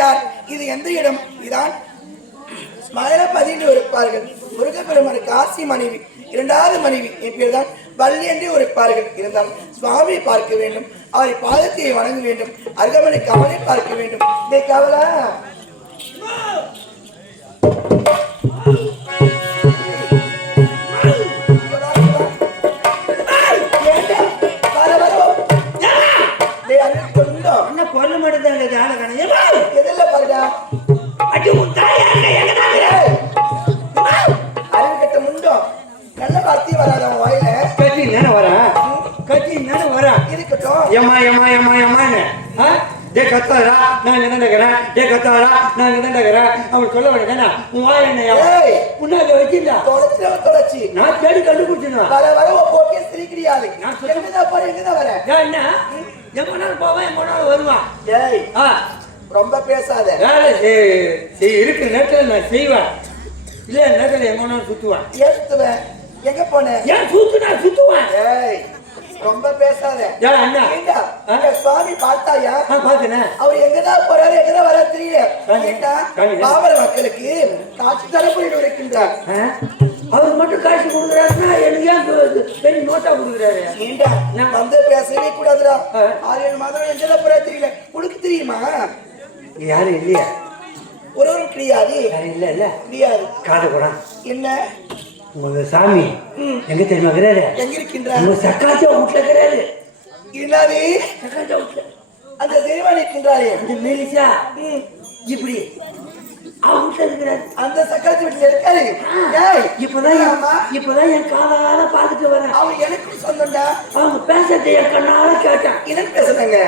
யார்? இது எந்த இடம்? இதான் ஸ்மயரபதி என்று இருப்பார்கள். முருகப்பெருமான் காசி மனைவி, இரண்டாவது மனைவி என் பேர் தான் வள்ளி என்று இருப்பார்கள். இருந்தால் சுவாமியை பார்க்க வேண்டும், அவரை பாதத்தை வணங்க வேண்டும், அருகமனை கமலை பார்க்க வேண்டும். இதை கவலா பொருள் மட்டும் எதில் பாருடா அறிவுகட்ட முண்டோ நல்ல வார்த்தை வராத வாயில கட்சி தானே வரேன், கட்சி தானே வரேன். இருக்கட்டும். ஏமா ஏமா ஏமா ஏமான்னு டே கத்தாரா நான் இங்க தான் இருக்கிறேன், டே கத்தாரா நான் இங்க தான் இருக்கிறேன் அவன் சொல்ல வேண்டியதானே. உன் வாய் என்ன முன்னாடி வச்சிருந்தா தொலைச்சி நான் தேடி கண்டுபிடிச்சிருந்தேன். வர வர போக்கே சிரிக்கிறியாது. நான் எங்கதான் போறேன், எங்கதான் வரேன்? என்ன எங்கனாலும் போவேன், எங்கனாலும் வருவான். ஏய் ரொம்ப பேசாத. இருக்கிற நேரத்தில் நான் செய்வேன், இல்ல நேரத்தில் எங்கனாலும் சுத்துவேன். ஏன் சுத்துவேன்? எங்க போனேன்? ஏன் சுத்துனா சுத்துவேன். ஏய் ரொம்ப பேசாத. அண்ணா சுவாமி பார்த்தாயா? பாத்தேன். அவர் எங்கதான் போறாரு, எங்கதான் வர தெரியல. பாமர மக்களுக்கு காட்சி தரப்பட்டு இருக்கின்றார். அவர் மட்டும் காட்சி கொடுக்குறாருன்னா எனக்கு ஏன் பெரிய நோட்டா கொடுக்குறாரு? ஏண்டா நான் வந்து பேசவே கூடாதுடா. 6-7 மாதம் எங்கதான் போறா தெரியல. உனக்கு தெரியுமா? யாரும் இல்லையா? ஒரு கிடையாது. இல்ல இல்ல கிடையாது. காது கூட என்ன உங்க சாமி எங்க தெரியுமா இருக்கிறாரு? எங்க இருக்கின்றார்? உங்க சக்காச்சா வீட்டுல இருக்கிறாரு. இல்லாது சக்காச்சா வீட்டுல அந்த தெய்வம் இருக்கின்றாரே இந்த மெலிசா இப்படி அவங்க வீட்டுல இருக்கிறாரு. அந்த சக்காச்சி வீட்டுல இருக்காரு. இப்பதான் என் காலால பாத்துட்டு வரேன். அவன் எனக்கு சொந்தம்டா. அவங்க பேசுறதை என் கண்ணால கேட்டான். எனக்கு பேசுறாங்க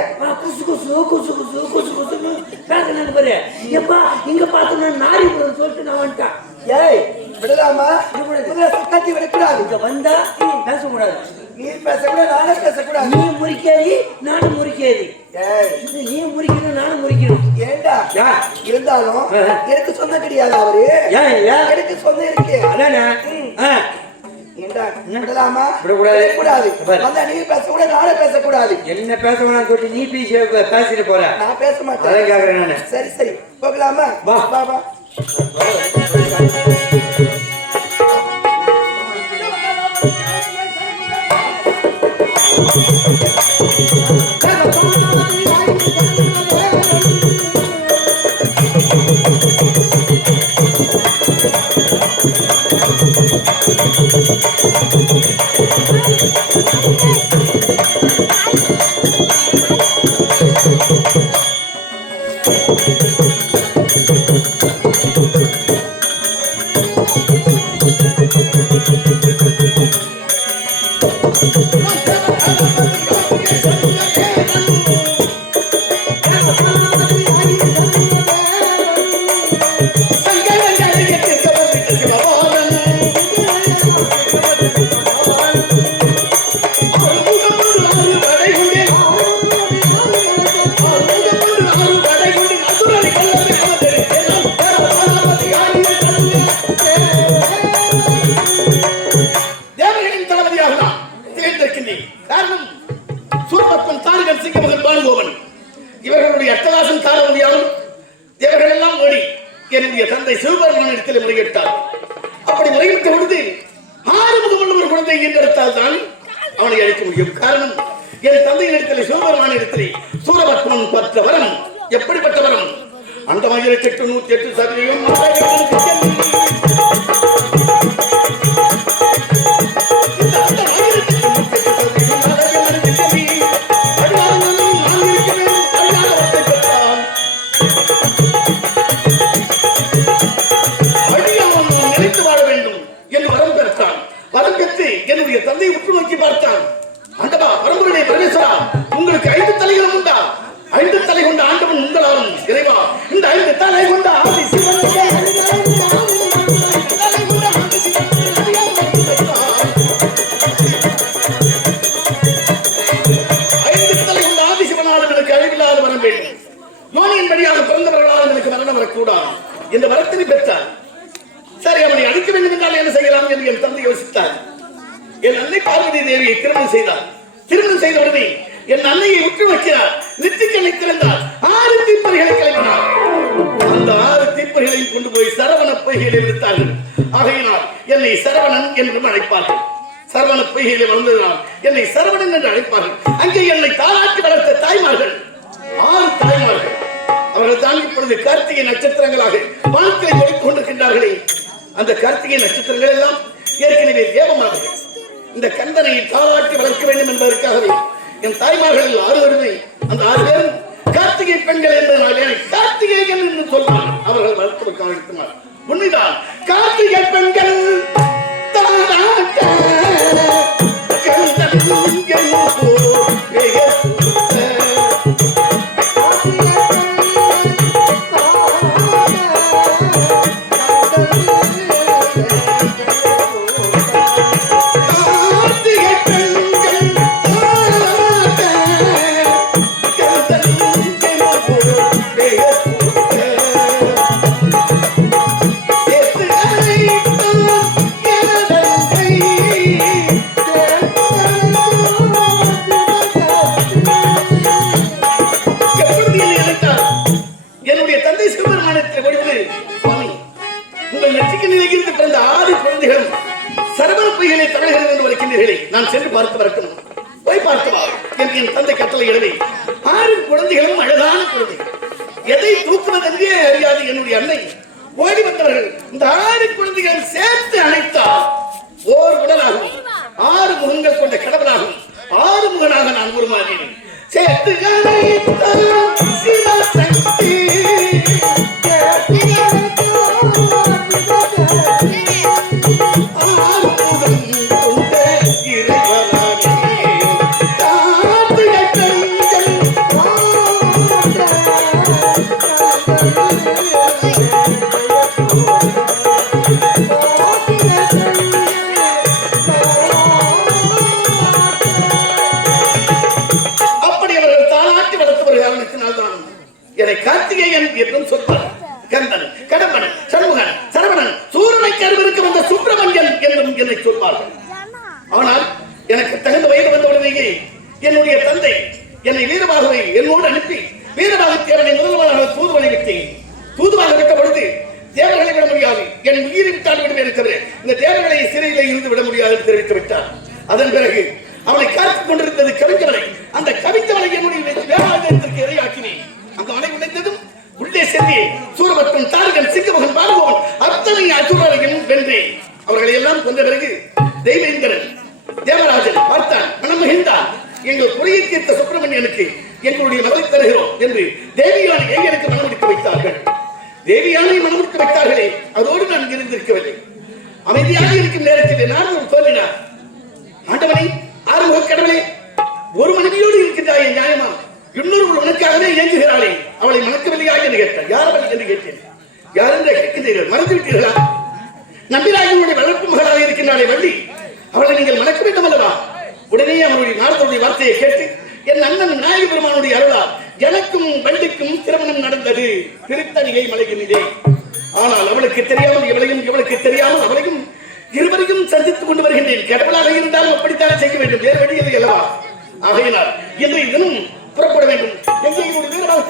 குசு குசு குசு குசு குசு குசுன்னு பேசுறேன்னு பாரு. எப்பா இங்க பார்த்தோம்னா நாரி சொல்லிட்டு நான் வந்துட்டான். ஏய் விடலாமா? சக்காச்சி விடக்கூடாது. இங்க வந்தா பேசக்கூடாது. நீ பேசக்கூடாது, நானே பேசக்கூடாது. நீ முறிக்காது நானும் முறிக்காது. நீ முறிக்கணும் நானும் முறிக்கணும். ஏண்டா இருந்தாலும் எனக்கு சொந்தம் கிடையாது. அவரு எனக்கு சொந்தம் இருக்கு. ஏண்டா விடலாமா? விடக்கூடாது. வந்தா நீ பேசக்கூடாது, நானே பேசக்கூடாது. என்ன பேசக்கூடாது சொல்லி நீ பேசிட்டு போற. நான் பேச மாட்டேன். சரி சரி போகலாமா? வா வா வா. தந்தை சிவபெருமான் இடத்தில் முறையிட்டார். அப்படி முறையிட்ட பொழுது 6 முகமுள்ள ஒரு குழந்தை ஈன்றெடுத்தால் தான் அவனை அழிக்க முடியும். காரணம் என் தந்தையின் இடத்தில் சிவபெருமான் இடத்தில் சூரபத்மன் பெற்ற வரம் எப்படிப்பட்ட வரம்? அந்த 1808 சதவீதம் என்னுடைய தந்தை உற்று நோக்கி பார்த்தான். ஆண்டவா பரம்பரையை பிரவேசரா, உங்களுக்கு 5 தலைகளும் உண்டா? 5 தலை கொண்ட ஆண்டவன் உங்களாலும் இறைவா, இந்த 5 தலை கொண்ட ஆதி சிவன் 5 தலை கொண்ட ஆதி சிவனாலும் எனக்கு அழிவில்லாத வரம் வேண்டும். யோனியின் வழியாக பிறந்தவர்களாலும் எனக்கு மரணம் வரக்கூடாது இந்த வரத்தினை பெற்றார். சரி, அவனை அழிக்க வேண்டும் என்றால் என்ன செய்யலாம் என்று என் தந்தை யோசித்தார். என் அன்னை பார்வதி தேவியை திருமணம் செய்தார். திருமணம் செய்த உடனே என் அன்னையை உற்று வைக்கிறார். நெற்றிக்கண்ணை திறந்தார். 6 தீப்பொறிகளை கிளப்பினார். பொய்கையிலே விடுத்தார்கள். ஆகையினால் என்னை சரவணன் என்றும் அழைப்பார்கள். சரவண பொய்கையிலே வளர்ந்ததனால் என்னை சரவணன் என்று அழைப்பார்கள். அங்கே என்னை தாளாட்டி வளர்த்த தாய்மார்கள் 6 தாய்மார்கள். அவர்கள் தான் இப்பொழுது கார்த்திகை நட்சத்திரங்களாக வாழ்க்கையை ஒழித்துக் கொண்டிருக்கின்றார்களே. அந்த கார்த்திகை நட்சத்திரங்கள் எல்லாம் ஏற்கனவே தேவமார்கள். இந்த கந்தனை தாளாட்டி வளர்க்க வேண்டும் என்பதற்காகவே என் தாய்மார்கள் 6 பேருமே அந்த 6 பேரும் கார்த்திகை பெண்கள் என்பதனாலே கார்த்திகேயன் என்று சொல்வார். அவர்கள் வளர்ப்பதற்காக எடுத்தனர். உண்மைதான், கார்த்திகை பெண்கள் தாளாட்ட கந்தன் நான் சென்று பார்த்து வரட்டும். போய் பார்த்து வா என்று என் தந்தை கட்டளையிடவே 6 குழந்தைகளும் அழகான குழந்தைகள். எதை தூக்குவது என்றே அறியாது என்னுடைய அன்னை ஓடி வந்தவர்கள் இந்த 6 குழந்தைகளும் சேர்த்து அணைத்தால் ஓர் உடலாகும் 6 முகங்கள் கொண்ட கடவுளாகும் 6 முகனாக நான் உருமாறினேன். சேர்த்து அணைத்தால் சிவசக்தி கார்த்திகேயன் என்றும் சொல்வார். கந்தன், கடம்பன், சண்முகன், சரவணன், சூரனை கருவிற்கு வந்த சுப்பிரமணியன் என்றும் என்னை சொல்வார்கள். ஆனால் எனக்கு தகுந்த வயது வந்தவுடனேயே என்னுடைய தந்தை என்னை வீரபாகுவை என்னோடு அனுப்பி வீரபாகு தேவனை முதல்வராக தூதுவனை விட்டேன். தூதுவாக விட்ட பொழுது தேவர்களை விட முடியாது, என் உயிரை விட்டால் விடுவேன் தவிர இந்த தேவர்களை சிறையிலே இருந்து விட முடியாது என்று தெரிவித்து விட்டார். அதன் பிறகு அவனை காத்துக் கொண்டிருந்தது கவிஞவனை. அந்த கவிஞவனை என்னுடைய வேளாண்மைக்கு இரையாக்கினேன். அந்த மலை உடைந்ததும் உள்ளே சென்று சூரபத்மன், தாரகன், சிங்கமகன், பாலுகோன் அத்தனை அசுரரையும் வென்றேன். அவர்களை எல்லாம் கொண்ட பிறகு தெய்வேந்திரன், தேவராஜன் பார்த்தான், மனம் மகிழ்ந்தான். எங்கள் குறையை தீர்த்த சுப்பிரமணியனுக்கு எங்களுடைய மகளை தருகிறோம் என்று தேவியானை ஐயனுக்கு மனமுடித்து வைத்தார்கள். தேவியானை மனமுடித்து வைத்தார்களே, அதோடு நான் இருந்திருக்கவில்லை. அமைதியாக இருக்கும் நேரத்தில் நான் ஒரு தோன்றினார். ஆண்டவனை, ஆறுமுக கடவுளே, ஒரு மனைவியோடு இருக்கின்றாயே நியாயமா? இன்னொரு உனக்காகவே இயங்குகிறாளே, அவளை மணக்கவில்லையா என்று கேட்டார். யார் அவள் என்று கேட்டேன். யார் என்று கேட்கிறீர்கள்? மறந்து விட்டீர்களா? நம்பிராஜனுடைய வளர்ப்பு மகளாக இருக்கின்றாளே வள்ளி, அவளை நீங்கள் மணக்க வேண்டும் அல்லவா? உடனே அவனுடைய நாரதனுடைய வார்த்தையை கேட்டு என் அண்ணன் விநாயக பெருமானுடைய அருளால் எனக்கும் வள்ளிக்கும் திருமணம் நடந்தது திருத்தணிகை மலையினிலே. ஆனால் அவளுக்கு தெரியாமல் இவளுக்கு தெரியாமல் அவளையும் இருவரையும் சந்தித்துக் கொண்டு வருகின்றேன். கடவுளாக இருந்தாலும் அப்படித்தானே செய்ய வேண்டும், வேறு வழி இல்லை அல்லவா? ஆகையினால் இன்றைய தினம் புறப்பட வேண்டும். எங்களுடைய வீரராக